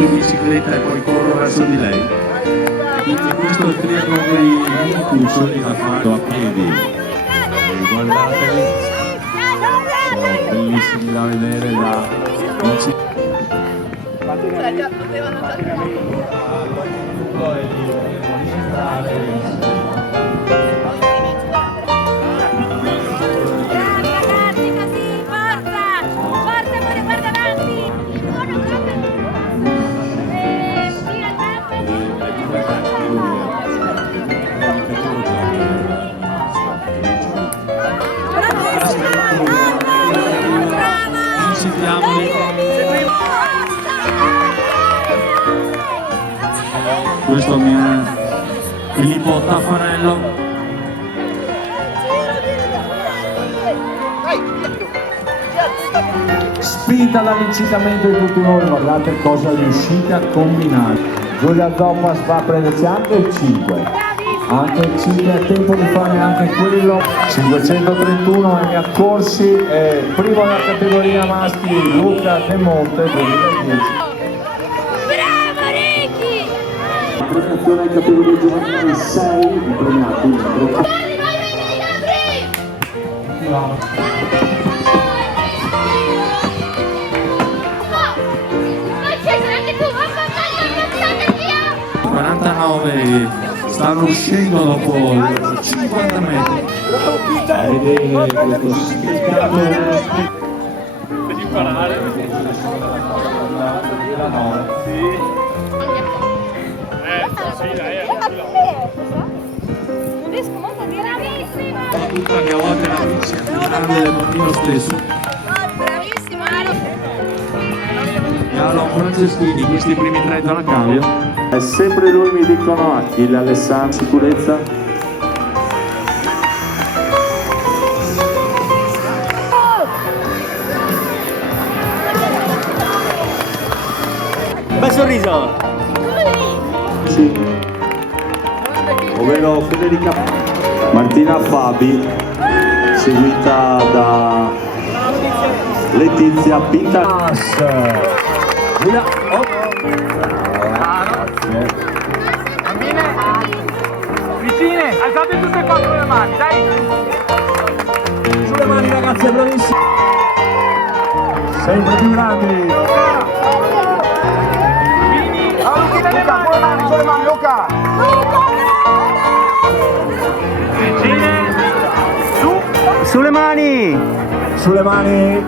in bicicletta e poi corro verso di lei. Quindi questo è il triathlon dei mini cursori da fare a piedi. E guardateli, sono bellissimi da vedere da questo mi è Filippo Taffarello. Spinta dall'incitamento di tutti noi, guardate cosa riuscite a combinare. Giulia Zoppas va a prendersi anche il 5. Anche il 5 è tempo di fare anche quello. 531 e mi accorsi, primo nella categoria maschi Luca De Monte 2010. Premiazione in categoria giovanile 6 premiati. Stanno uscendo dopo 50 metri. Vedete questo spiccato per imparare. Non riesco molto a dire bravissima! Tutta che a volte la bici è più grande del bambino stesso. Bravissima! Carlo Franceschini, questi primi 3 dalla cambio. È sempre lui, mi dicono, Achille Alessandro, sicurezza. Bel sorriso! Sì. Ovvero Federica Martina Fabi, seguita da Letizia Pinta. Giulia, Bambine, vicine, alzate tutte e 4 le mani, dai! sulle mani ragazze, bravissime. Sempre più grandi. Luca, sulle mani, Luca! Vicine, su! Sulle mani! Sulle mani.